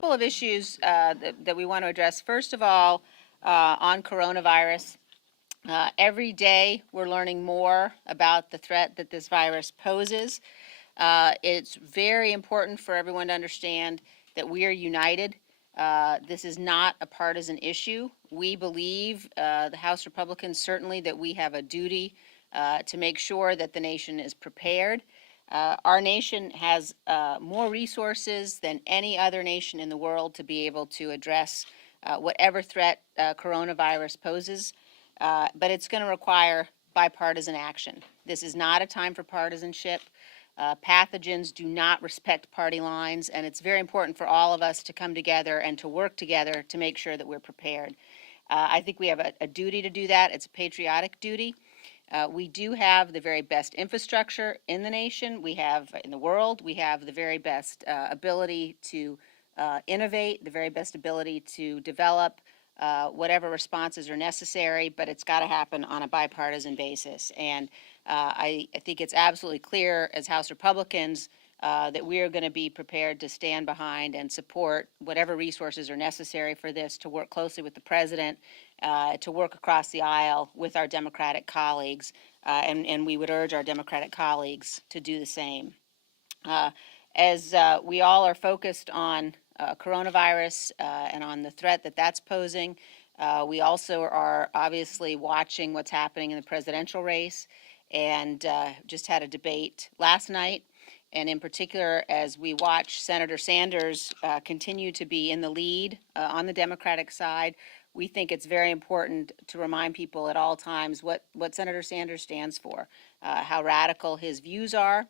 Couple of issues that we want to address. First of all, on coronavirus, every day we're learning more about the threat that this virus poses. It's very important for everyone to understand that we are united. This is not a partisan issue. We believe, the House Republicans certainly, that we have a duty to make sure that the nation is prepared. Our nation has more resources than any other nation in the world to be able to address whatever threat coronavirus poses, but it's going to require bipartisan action. This is not a time for partisanship. Pathogens do not respect party lines, and it's very important for all of us to come together and to work together to make sure that we're prepared. I think we have a duty to do that. It's a patriotic duty. We do have the very best infrastructure in the nation. We have in the world. We have the very best ability to innovate, the very best ability to develop whatever responses are necessary, but it's got to happen on a bipartisan basis. And I think it's absolutely clear as House Republicans that we are going to be prepared to stand behind and support whatever resources are necessary for this, to work closely with the president, to work across the aisle with our Democratic colleagues, and we would urge our Democratic colleagues to do the same. As we all are focused on coronavirus and on the threat that that's posing, we also are obviously watching what's happening in the presidential race, and just had a debate last night. And in particular, as we watch Senator Sanders continue to be in the lead on the Democratic side, we think it's very important to remind people at all times what Senator Sanders stands for, how radical his views are,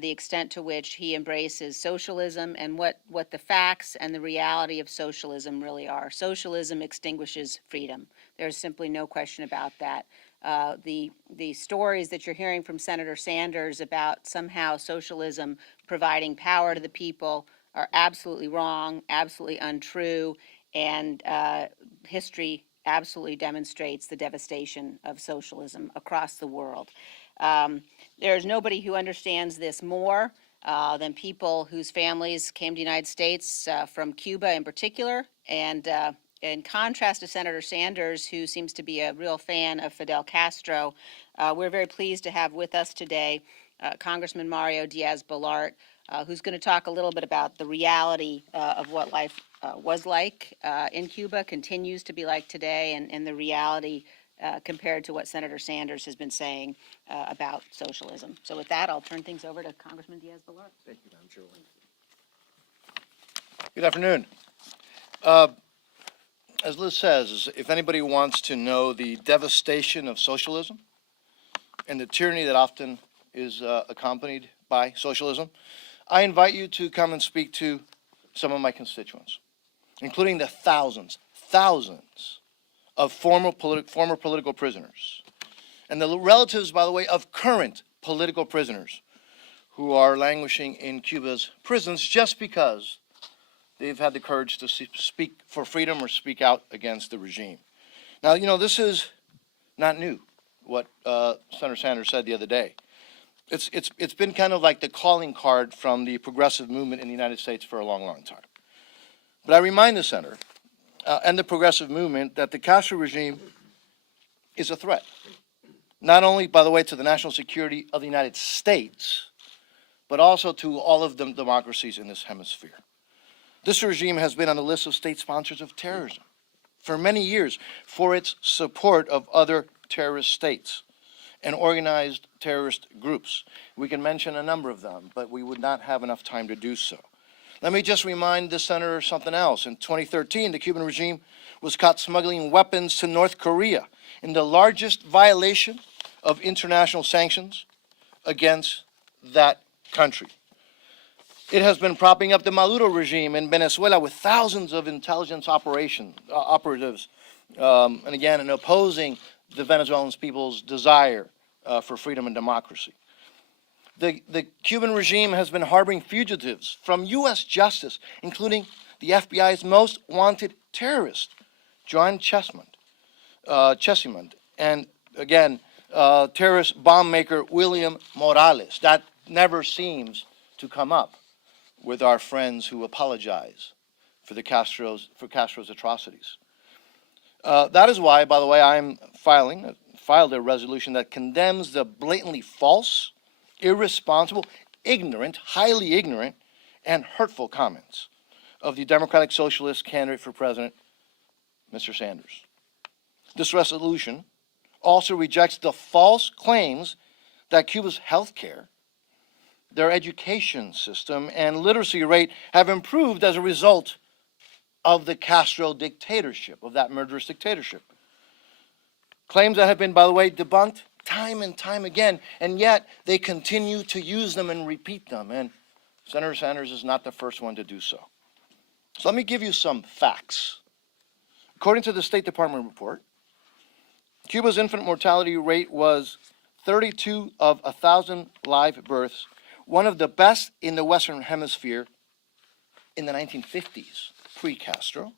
the extent to which he embraces socialism, and what the facts and the reality of socialism really are. Socialism extinguishes freedom. There's simply no question about that. The stories that you're hearing from Senator Sanders about somehow socialism providing power to the people are absolutely wrong, absolutely untrue, and history absolutely demonstrates the devastation of socialism across the world. There's nobody who understands this more than people whose families came to the United States from Cuba in particular, and in contrast to Senator Sanders, who seems to be a real fan of Fidel Castro, we're very pleased to have with us today Congressman Mario Diaz-Balart, who's going to talk a little bit about the reality of what life was like in Cuba, continues to be like today, and the reality compared to what Senator Sanders has been saying about socialism. So with that, I'll turn things over to Congressman Diaz-Balart. Thank you, Madam Chairwoman. Good afternoon. As Liz says, if anybody wants to know the devastation of socialism and the tyranny that often is accompanied by socialism, I invite you to come and speak to some of my constituents, including the thousands of former political prisoners, and the relatives, by the way, of current political prisoners who are languishing in Cuba's prisons just because they've had the courage to speak for freedom or speak out against the regime. Now, you know, this is not new, what Senator Sanders said the other day. It's been kind of like the calling card from the progressive movement in the United States for a long time. But I remind the Senator and the progressive movement that the Castro regime is a threat, not only, by the way, to the national security of the United States, but also to all of the democracies in this hemisphere. This regime has been on the list of state sponsors of terrorism for many years for its support of other terrorist states and organized terrorist groups. We can mention a number of them, but we would not have enough time to do so. Let me just remind the Senator something else. In 2013, the Cuban regime was caught smuggling weapons to North Korea in the largest violation of international sanctions against that country. It has been propping up the Maduro regime in Venezuela with thousands of intelligence operatives, and again, in opposing the Venezuelan people's desire for freedom and democracy. The Cuban regime has been harboring fugitives from U.S. justice, including the FBI's most wanted terrorist, John Chessman, and again, terrorist bomb maker William Morales. That never seems to come up with our friends who apologize for Castro's atrocities. That is why, by the way, I'm filed a resolution that condemns the blatantly false, irresponsible, ignorant, highly ignorant, and hurtful comments of the Democratic Socialist candidate for president, Mr. Sanders. This resolution also rejects the false claims that Cuba's health care, their education system, and literacy rate have improved as a result of the Castro dictatorship, of that murderous dictatorship. Claims that have been, by the way, debunked time and time again, and yet they continue to use them and repeat them. And Senator Sanders is not the first one to do so. So let me give you some facts. According to the State Department report, Cuba's infant mortality rate was 32 of 1,000 live births, one of the best in the Western Hemisphere in the 1950s, pre-Castro.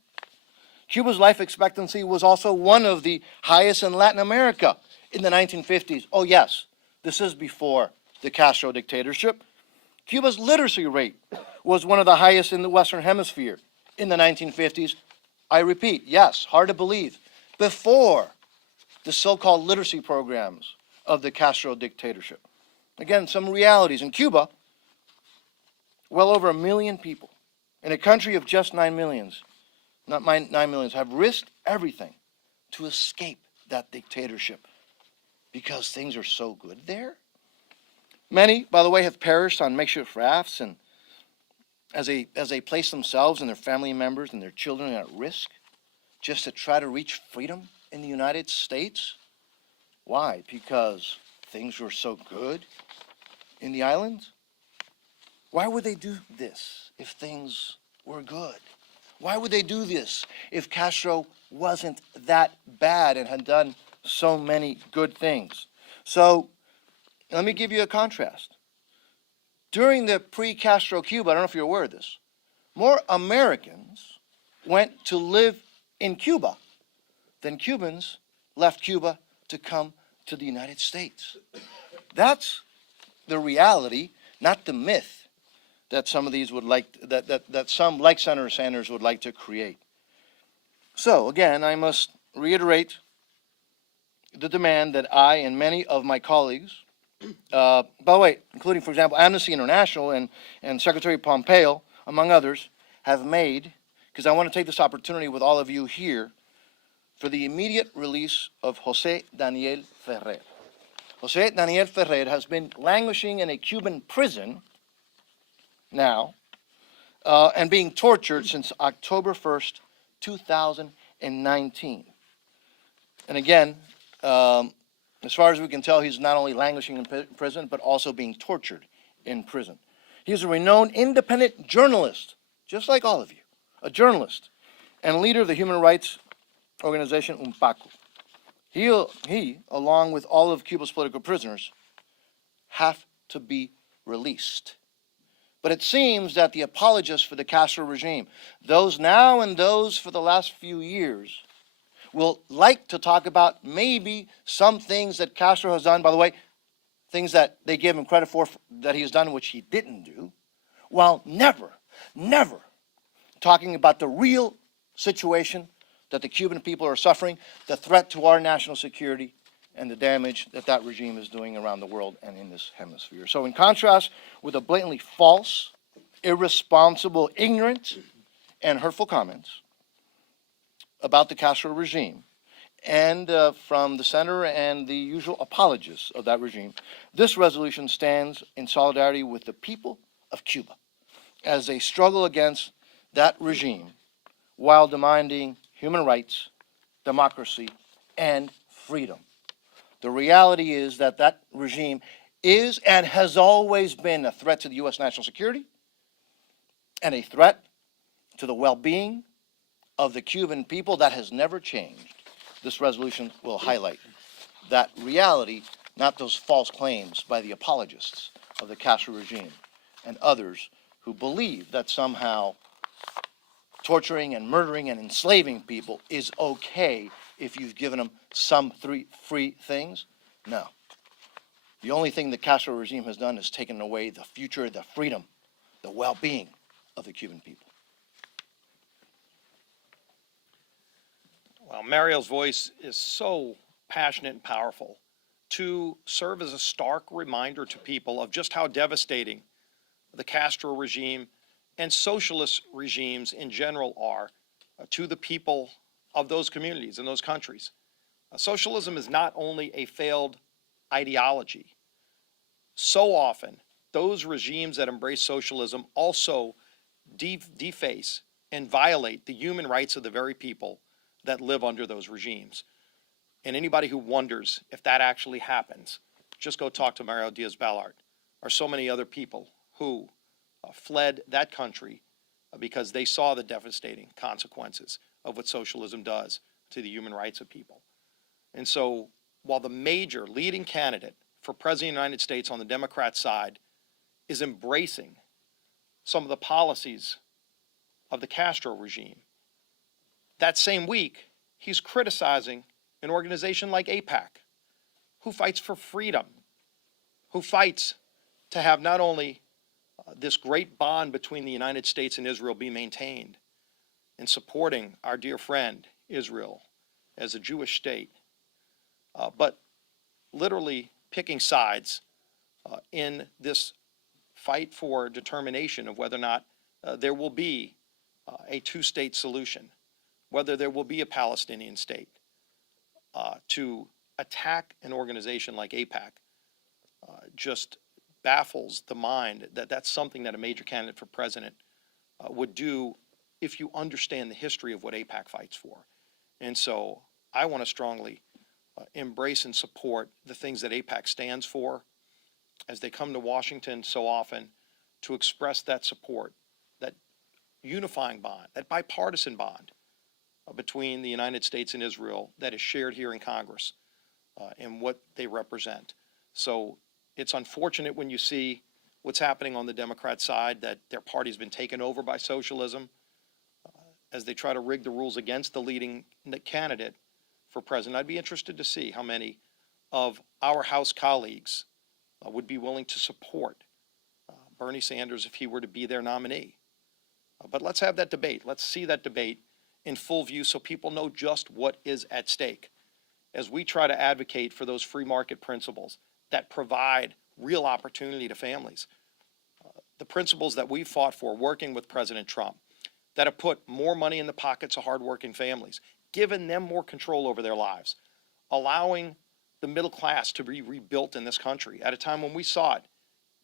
Cuba's life expectancy was also one of the highest in Latin America in the 1950s. Oh yes, this is before the Castro dictatorship. Cuba's literacy rate was one of the highest in the Western Hemisphere in the 1950s. I repeat, yes, hard to believe, before the so-called literacy programs of the Castro dictatorship. Again, some realities. In Cuba, well over 1 million people in a country of just 9 millions, not 9 millions, have risked everything to escape that dictatorship because things are so good there. Many, by the way, have perished on makeshift rafts and as they place themselves and their family members and their children at risk just to try to reach freedom in the United States. Why? Because things were so good in the islands? Why would they do this if things were good? Why would they do this if Castro wasn't that bad and had done so many good things? So let me give you a contrast. During the pre-Castro Cuba, I don't know if you're aware of this, more Americans went to live in Cuba than Cubans left Cuba to come to the United States. That's the reality, not the myth that some of these would like, that some, like Senator Sanders, would like to create. So again, I must reiterate the demand that I and many of my colleagues, by the way, including, for example, Amnesty International and Secretary Pompeo, among others, have made, because I want to take this opportunity with all of you here, for the immediate release of José Daniel Ferrer. José Daniel Ferrer has been languishing in a Cuban prison now and being tortured since October 1st, 2019. And again, as far as we can tell, he's not only languishing in prison, but also being tortured in prison. He's a renowned independent journalist, just like all of you, a journalist and leader of the human rights organization UNPACO. He, along with all of Cuba's political prisoners, have to be released. But it seems that the apologists for the Castro regime, those now and those for the last few years, will like to talk about maybe some things that Castro has done, by the way, things that they give him credit for that he has done which he didn't do, while never talking about the real situation that the Cuban people are suffering, the threat to our national security, and the damage that that regime is doing around the world and in this hemisphere. So in contrast with the blatantly false, irresponsible, ignorant, and hurtful comments about the Castro regime, and from the senator and the usual apologists of that regime, this resolution stands in solidarity with the people of Cuba as they struggle against that regime while demanding human rights, democracy, and freedom. The reality is that that regime is and has always been a threat to the U.S. national security and a threat to the well-being of the Cuban people. That has never changed. This resolution will highlight that reality, not those false claims by the apologists of the Castro regime and others who believe that somehow torturing and murdering and enslaving people is okay if you've given them some free things. No. The only thing the Castro regime has done is taken away the future, the freedom, the well-being of the Cuban people. Mario's voice is so passionate and powerful to serve as a stark reminder to people of just how devastating the Castro regime and socialist regimes in general are to the people of those communities and those countries. Socialism is not only a failed ideology. So often, those regimes that embrace socialism also deface and violate the human rights of the very people that live under those regimes. And anybody who wonders if that actually happens, just go talk to Mario Diaz-Balart or so many other people who fled that country because they saw the devastating consequences of what socialism does to the human rights of people. And so while the major leading candidate for President of the United States on the Democrat side is embracing some of the policies of the Castro regime, that same week, he's criticizing an organization like AIPAC, who fights for freedom, who fights to have not only this great bond between the United States and Israel be maintained in supporting our dear friend Israel as a Jewish state, but literally picking sides in this fight for determination of whether or not there will be a two-state solution, whether there will be a Palestinian state. To attack an organization like AIPAC just baffles the mind that that's something that a major candidate for president would do if you understand the history of what AIPAC fights for. And so I want to strongly embrace and support the things that AIPAC stands for as they come to Washington so often to express that support, that unifying bond, that bipartisan bond between the United States and Israel that is shared here in Congress and what they represent. So it's unfortunate when you see what's happening on the Democrat side, that their party's been taken over by socialism as they try to rig the rules against the leading candidate for president. I'd be interested to see how many of our House colleagues would be willing to support Bernie Sanders if he were to be their nominee. But let's have that debate. Let's see that debate in full view so people know just what is at stake as we try to advocate for those free market principles that provide real opportunity to families. The principles that we fought for working with President Trump that have put more money in the pockets of hardworking families, given them more control over their lives, allowing the middle class to be rebuilt in this country at a time when we saw it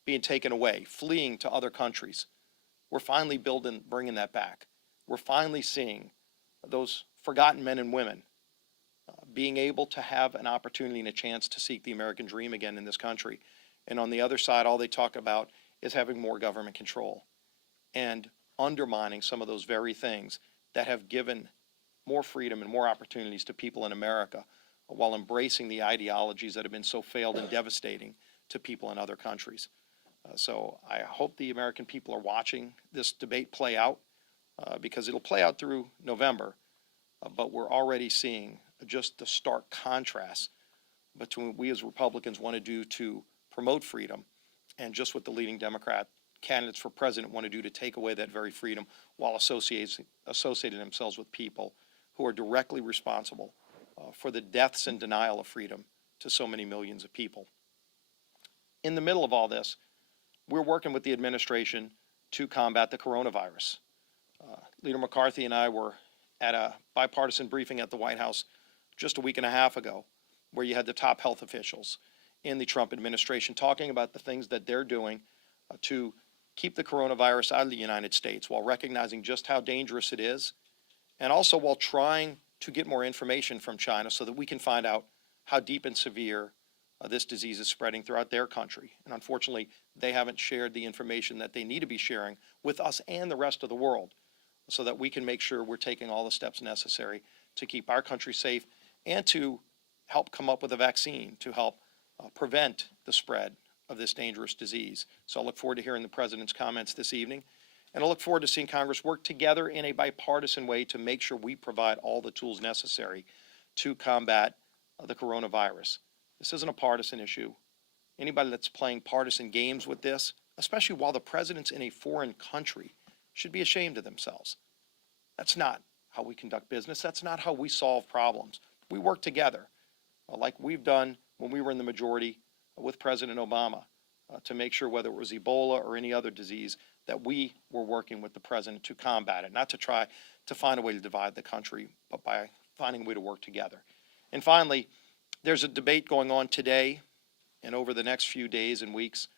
being taken away, fleeing to other countries. We're finally bringing that back. We're finally seeing those forgotten men and women being able to have an opportunity and a chance to seek the American dream again in this country. And on the other side, all they talk about is having more government control and undermining some of those very things that have given more freedom and more opportunities to people in America while embracing the ideologies that have been so failed and devastating to people in other countries. So I hope the American people are watching this debate play out because it'll play out through November, but we're already seeing just the stark contrast between what we as Republicans want to do to promote freedom and just what the leading Democrat candidates for president want to do to take away that very freedom while associating themselves with people who are directly responsible for the deaths and denial of freedom to so many millions of people. In the middle of all this, we're working with the administration to combat the coronavirus. Leader McCarthy and I were at a bipartisan briefing at the White House just a week and a half ago, where you had the top health officials in the Trump administration talking about the things that they're doing to keep the coronavirus out of the United States while recognizing just how dangerous it is, and also while trying to get more information from China so that we can find out how deep and severe this disease is spreading throughout their country. And unfortunately, they haven't shared the information that they need to be sharing with us and the rest of the world so that we can make sure we're taking all the steps necessary to keep our country safe and to help come up with a vaccine to help prevent the spread of this dangerous disease. So I look forward to hearing the president's comments this evening, and I look forward to seeing Congress work together in a bipartisan way to make sure we provide all the tools necessary to combat the coronavirus. This isn't a partisan issue. Anybody that's playing partisan games with this, especially while the president's in a foreign country, should be ashamed of themselves. That's not how how we conduct business. That's not how we solve problems. We work together, like we've done when we were in the majority with President Obama, to make sure whether it was Ebola or any other disease that we were working with the president to combat it, not to try to find a way to divide the country, but by finding a way to work together. And finally, there's a debate going on today and over the next few days and weeks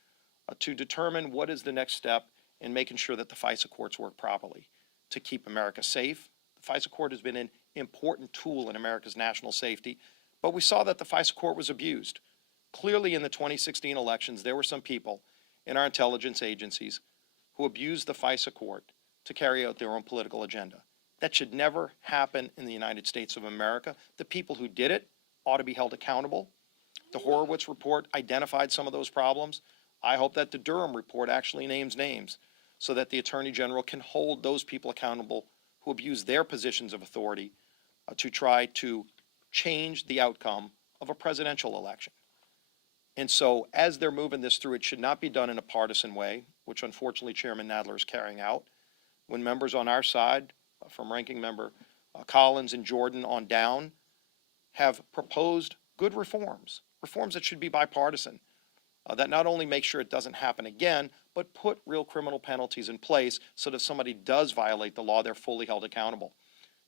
to determine what is the next step in making sure that the FISA courts work properly to keep America safe. The FISA court has been an important tool in America's national safety, but we saw that the FISA court was abused. Clearly in the 2016 elections, there were some people in our intelligence agencies who abused the FISA court to carry out their own political agenda. That should never happen in the United States of America. The people who did it ought to be held accountable. The Horowitz report identified some of those problems. I hope that the Durham report actually names names so that the Attorney General can hold those people accountable who abuse their positions of authority to try to change the outcome of a presidential election. And so as they're moving this through, it should not be done in a partisan way, which unfortunately Chairman Nadler is carrying out. When members on our side, from Ranking Member Collins and Jordan on down, have proposed good reforms that should be bipartisan, that not only make sure it doesn't happen again, but put real criminal penalties in place so that if somebody does violate the law, they're fully held accountable.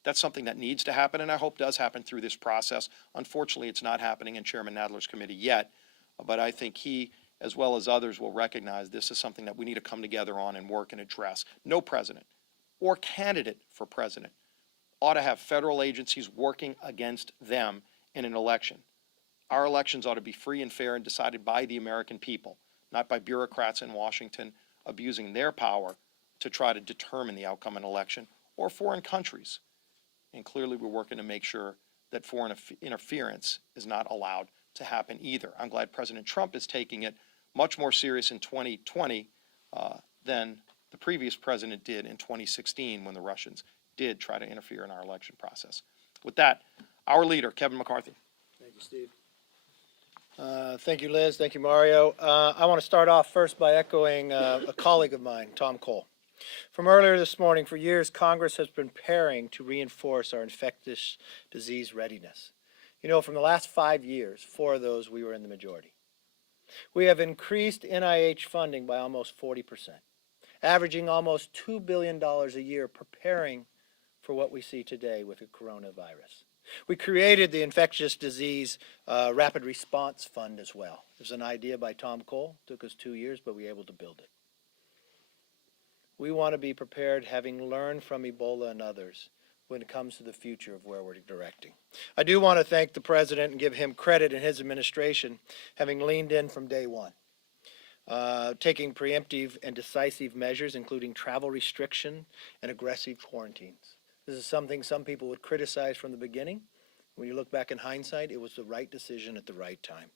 That's something that needs to happen, and I hope does happen through this process. Unfortunately, it's not happening in Chairman Nadler's committee yet, but I think he, as well as others, will recognize this is something that we need to come together on and work and address. No president or candidate for president ought to have federal agencies working against them in an election. Our elections ought to be free and fair and decided by the American people, not by bureaucrats in Washington abusing their power to try to determine the outcome of an election, or foreign countries. And clearly we're working to make sure that foreign interference is not allowed to happen either. I'm glad President Trump is taking it much more serious in 2020 than the previous president did in 2016 when the Russians did try to interfere in our election process. With that, our leader, Kevin McCarthy. Thank you, Steve. Thank you, Liz. Thank you, Mario. I want to start off first by echoing a colleague of mine, Tom Cole. From earlier this morning, for years, Congress has been preparing to reinforce our infectious disease readiness. You know, from the last 5 years, 4 of those we were in the majority. We have increased NIH funding by almost 40%, averaging almost $2 billion a year preparing for what we see today with the coronavirus. We created the Infectious Disease Rapid Response Fund as well. It was an idea by Tom Cole. It took us 2 years, but we were able to build it. We want to be prepared, having learned from Ebola and others, when it comes to the future of where we're directing. I do want to thank the President and give him credit in his administration, having leaned in from day one, taking preemptive and decisive measures, including travel restriction and aggressive quarantines. This is something some people would criticize from the beginning. When you look back in hindsight, it was the right decision at the right time.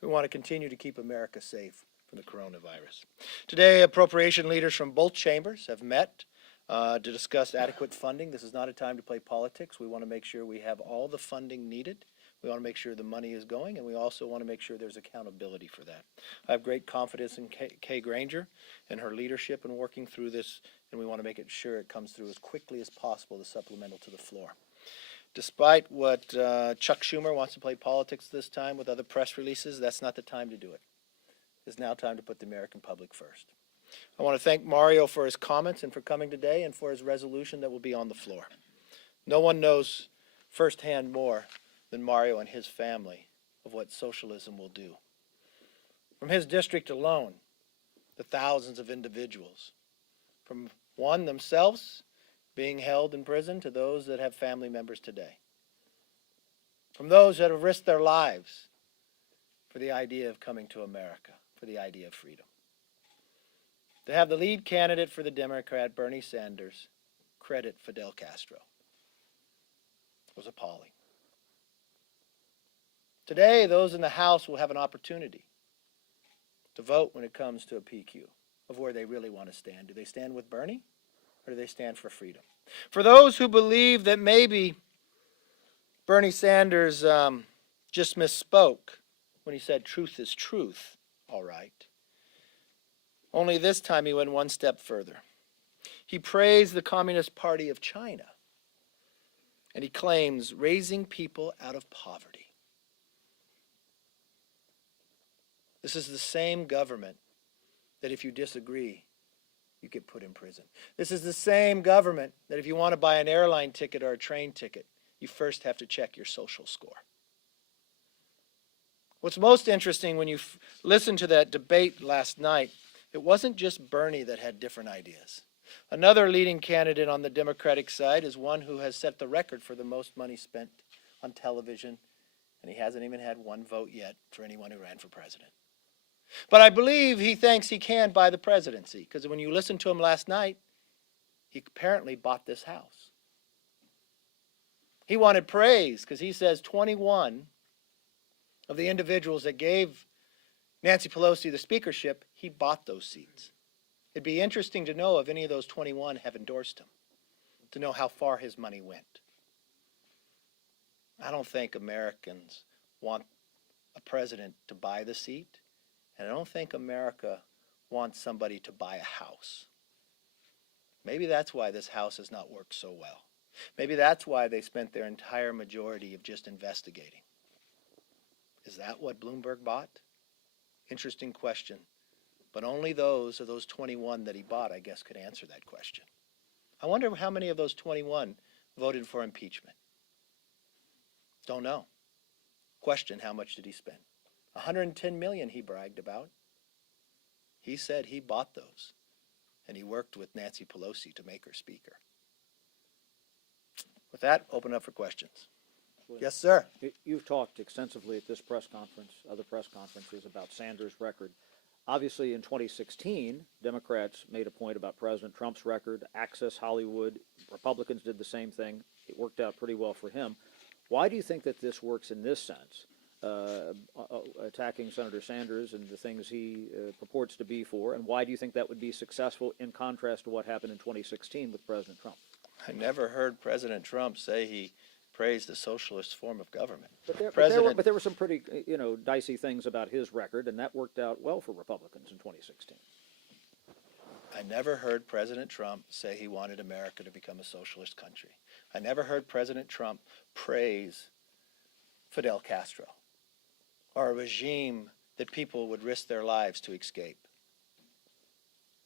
We want to continue to keep America safe from the coronavirus. Today, appropriation leaders from both chambers have met to discuss adequate funding. This is not a time to play politics. We want to make sure we have all the funding needed. We want to make sure the money is going, and we also want to make sure there's accountability for that. I have great confidence in Kay Granger and her leadership in working through this, and we want to make sure it comes through as quickly as possible, the supplemental to the floor. Despite what Chuck Schumer wants to play politics this time with other press releases, that's not the time to do it. It's now time to put the American public first. I want to thank Mario for his comments and for coming today and for his resolution that will be on the floor. No one knows firsthand more than Mario and his family of what socialism will do. From his district alone, the thousands of individuals, from one themselves being held in prison to those that have family members today, from those that have risked their lives for the idea of coming to America, for the idea of freedom. To have the lead candidate for the Democrat, Bernie Sanders, credit Fidel Castro was appalling. Today, those in the House will have an opportunity to vote when it comes to a PQ of where they really want to stand. Do they stand with Bernie, or do they stand for freedom? For those who believe that maybe Bernie Sanders just misspoke when he said truth is truth, all right. Only this time he went one step further. He praised the Communist Party of China And he claims raising people out of poverty. This is the same government that if you disagree, you get put in prison. This is the same government that if you want to buy an airline ticket or a train ticket, you first have to check your social score. What's most interesting when you listen to that debate last night, it wasn't just Bernie that had different ideas. Another leading candidate on the Democratic side is one who has set the record for the most money spent on television, and he hasn't even had one vote yet for anyone who ran for president. But I believe he thinks he can buy the presidency, because when you listened to him last night, he apparently bought this House. He wanted praise because he says 21 of the individuals that gave Nancy Pelosi the speakership, he bought those seats. It'd be interesting to know if any of those 21 have endorsed him, to know how far his money went. I don't think Americans want a president to buy the seat, and I don't think America wants somebody to buy a house. Maybe that's why this House has not worked so well. Maybe that's why they spent their entire majority of just investigating. Is that what Bloomberg bought? Interesting question. But only those of those 21 that he bought, I guess, could answer that question. I wonder how many of those 21 voted for impeachment. Don't know. Question, how much did he spend? 110 million he bragged about. He said he bought those, and he worked with Nancy Pelosi to make her speaker. With that, open up for questions. Yes, sir. You've talked extensively at this press conference, other press conferences, about Sanders' record. Obviously, in 2016, Democrats made a point about President Trump's record, Access Hollywood. Republicans did the same thing. It worked out pretty well for him. Why do you think that this works in this sense, attacking Senator Sanders and the things he purports to be for, and why do you think that would be successful in contrast to what happened in 2016 with President Trump? I never heard President Trump say he praised the socialist form of government. But there were some pretty, dicey things about his record, and that worked out well for Republicans in 2016. I never heard President Trump say he wanted America to become a socialist country. I never heard President Trump praise Fidel Castro or a regime that people would risk their lives to escape.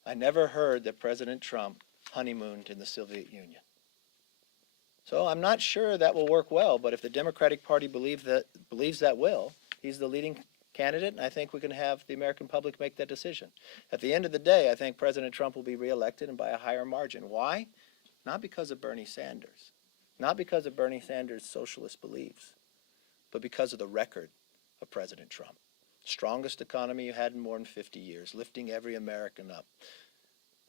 I never heard that President Trump honeymooned in the Soviet Union. So I'm not sure that will work well, but if the Democratic Party believes that will, he's the leading candidate, and I think we can have the American public make that decision. At the end of the day, I think President Trump will be reelected and by a higher margin. Why? Not because of Bernie Sanders, not because of Bernie Sanders' socialist beliefs, but because of the record of President Trump. Strongest economy you had in more than 50 years, lifting every American up,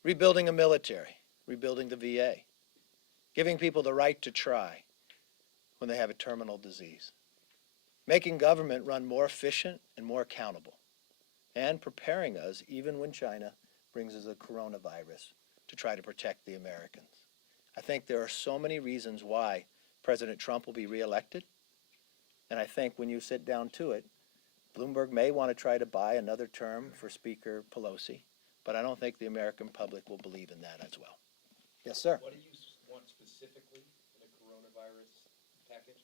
rebuilding a military, rebuilding the VA, giving people the right to try when they have a terminal disease, making government run more efficient and more accountable, and preparing us even when China brings us a coronavirus to try to protect the Americans. I think there are so many reasons why President Trump will be reelected, and I think when you sit down to it, Bloomberg may want to try to buy another term for Speaker Pelosi, but I don't think the American public will believe in that as well. Yes, sir. What do you want specifically in a coronavirus package?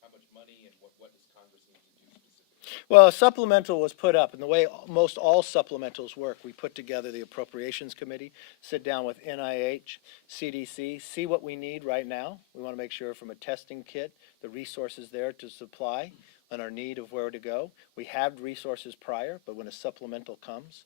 How much money and what does Congress need to do specifically? Well, a supplemental was put up, and the way most all supplementals work, we put together the Appropriations Committee, sit down with NIH, CDC, see what we need right now. We want to make sure from a testing kit, the resources there to supply and our need of where to go. We had resources prior, but when a supplemental comes,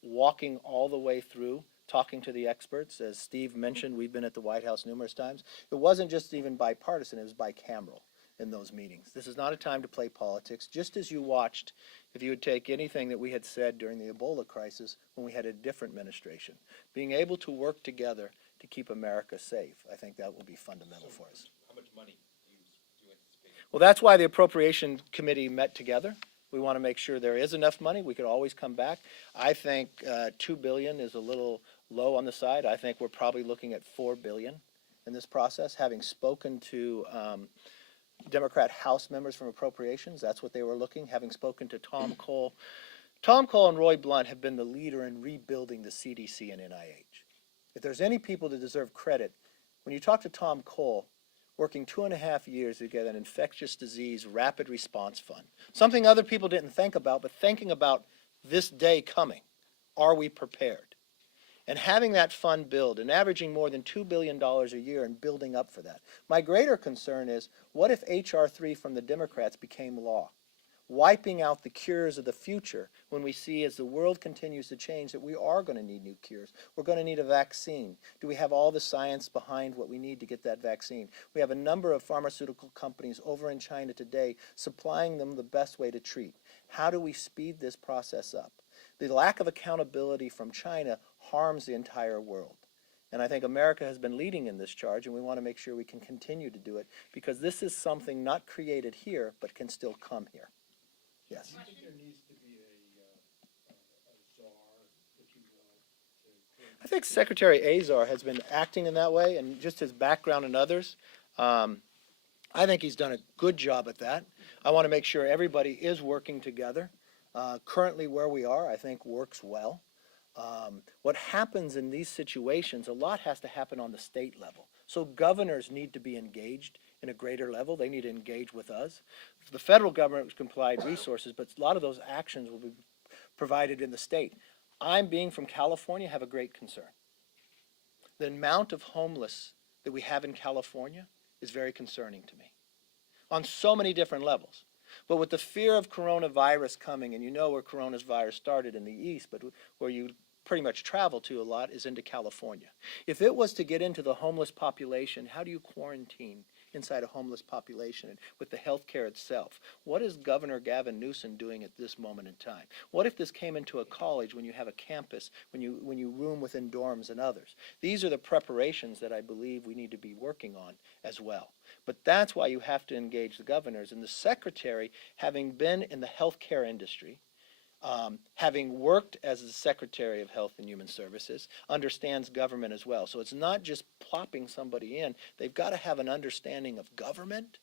walking all the way through, talking to the experts, as Steve mentioned, we've been at the White House numerous times. It wasn't just even bipartisan, it was bicameral in those meetings. This is not a time to play politics. Just as you watched, if you would take anything that we had said during the Ebola crisis when we had a different administration, being able to work together to keep America safe, I think that will be fundamental for us. How much money do you anticipate? Well, that's why the Appropriation Committee met together. We want to make sure there is enough money. We could always come back. I think $2 billion is a little low on the side. I think we're probably looking at $4 billion in this process. Having spoken to Democrat House members from Appropriations, that's what they were looking. Having spoken to Tom Cole and Roy Blunt have been the leader in rebuilding the CDC and NIH. If there's any people that deserve credit, when you talk to Tom Cole, working 2.5 years to get an infectious disease rapid response fund. Something other people didn't think about, but thinking about this day coming. Are we prepared? And having that fund build and averaging more than $2 billion a year and building up for that. My greater concern is, what if H.R. 3 from the Democrats became law? Wiping out the cures of the future when we see, as the world continues to change, that we are going to need new cures. We're going to need a vaccine. Do we have all the science behind what we need to get that vaccine? We have a number of pharmaceutical companies over in China today supplying them the best way to treat. How do we speed this process up? The lack of accountability from China harms the entire world. And I think America has been leading in this charge, and we want to make sure we can continue to do it, because this is something not created here, but can still come here. Yes. Do you think there needs to be a czar, if you will? I think Secretary Azar has been acting in that way, and just his background and others. I think he's done a good job at that. I want to make sure everybody is working together. Currently where we are, I think, works well. What happens in these situations, a lot has to happen on the state level. So governors need to be engaged in a greater level. They need to engage with us. The federal government can provide resources, but a lot of those actions will be provided in the state. I'm, being from California, have a great concern. The amount of homeless that we have in California is very concerning to me on so many different levels. But with the fear of coronavirus coming, and you know where coronavirus started in the east, but where you pretty much travel to a lot is into California. If it was to get into the homeless population, how do you quarantine inside a homeless population and with the health care itself? What is Governor Gavin Newsom doing at this moment in time? What if this came into a college, when you have a campus, when you room within dorms and others? These are the preparations that I believe we need to be working on as well. But that's why you have to engage the governors. And the secretary, having been in the healthcare industry, having worked as the Secretary of Health and Human Services, understands government as well. So it's not just plopping somebody in. They've got to have an understanding of government,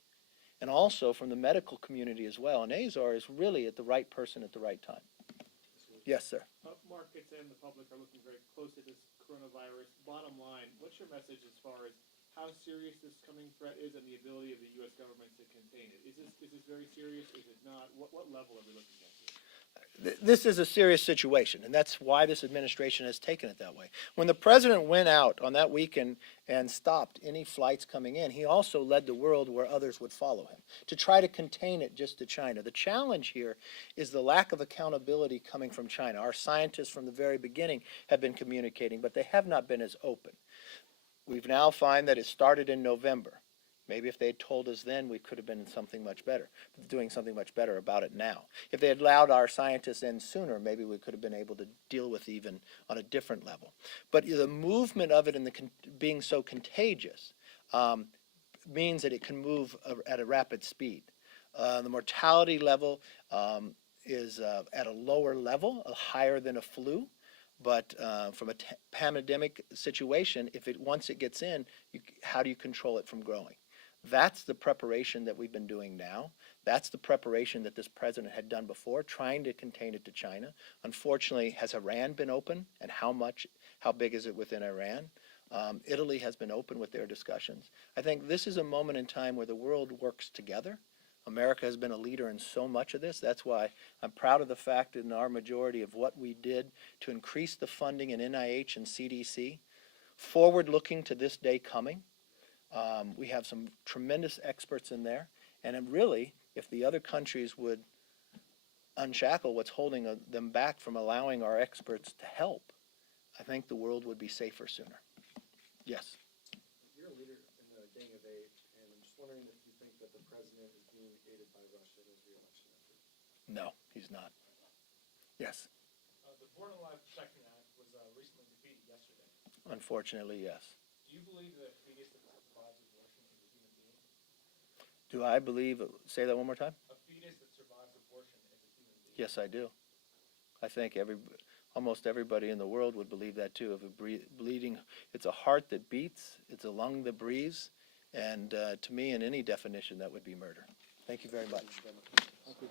and also from the medical community as well. And Azar is really at the right person at the right time. Yes, sir. Markets and the public are looking very close at this coronavirus. Bottom line, what's your message as far as how serious this coming threat is and the ability of the U.S. government to contain it? Is this very serious? Is it not? What level are we looking at here? This is a serious situation, and that's why this administration has taken it that way. When the president went out on that weekend and stopped any flights coming in, he also led the world where others would follow him to try to contain it just to China. The challenge here is the lack of accountability coming from China. Our scientists from the very beginning have been communicating, but they have not been as open. We've now found that it started in November. Maybe if they had told us then, we could have been something much better, doing something much better about it now. If they had allowed our scientists in sooner, maybe we could have been able to deal with even on a different level. But the movement of it and being so contagious means that it can move at a rapid speed. The mortality level is at a lower level, higher than a flu. But from a pandemic situation, once it gets in, how do you control it from growing? That's the preparation that we've been doing now. That's the preparation that this president had done before, trying to contain it to China. Unfortunately, has Iran been open, and how big is it within Iran? Italy has been open with their discussions. I think this is a moment in time where the world works together. America has been a leader in so much of this. That's why I'm proud of the fact in our majority of what we did to increase the funding in NIH and CDC, forward-looking to this day coming. We have some tremendous experts in there, and really, if the other countries would unshackle what's holding them back from allowing our experts to help, I think the world would be safer sooner. Yes. You're a leader in the Gang of Eight, and I'm just wondering if you think that the president is being aided by Russia in his re-election effort. No, he's not. Yes. The Born Alive Protection Act was recently defeated yesterday. Unfortunately, yes. Do you believe that a fetus that survives abortion is a human being? Do I believe, say that one more time? A fetus that survives abortion is a human being? Yes, I do. I think almost everybody in the world would believe that too. If bleeding, it's a heart that beats, it's a lung that breathes, and to me, in any definition, that would be murder. Thank you very much. Thank you.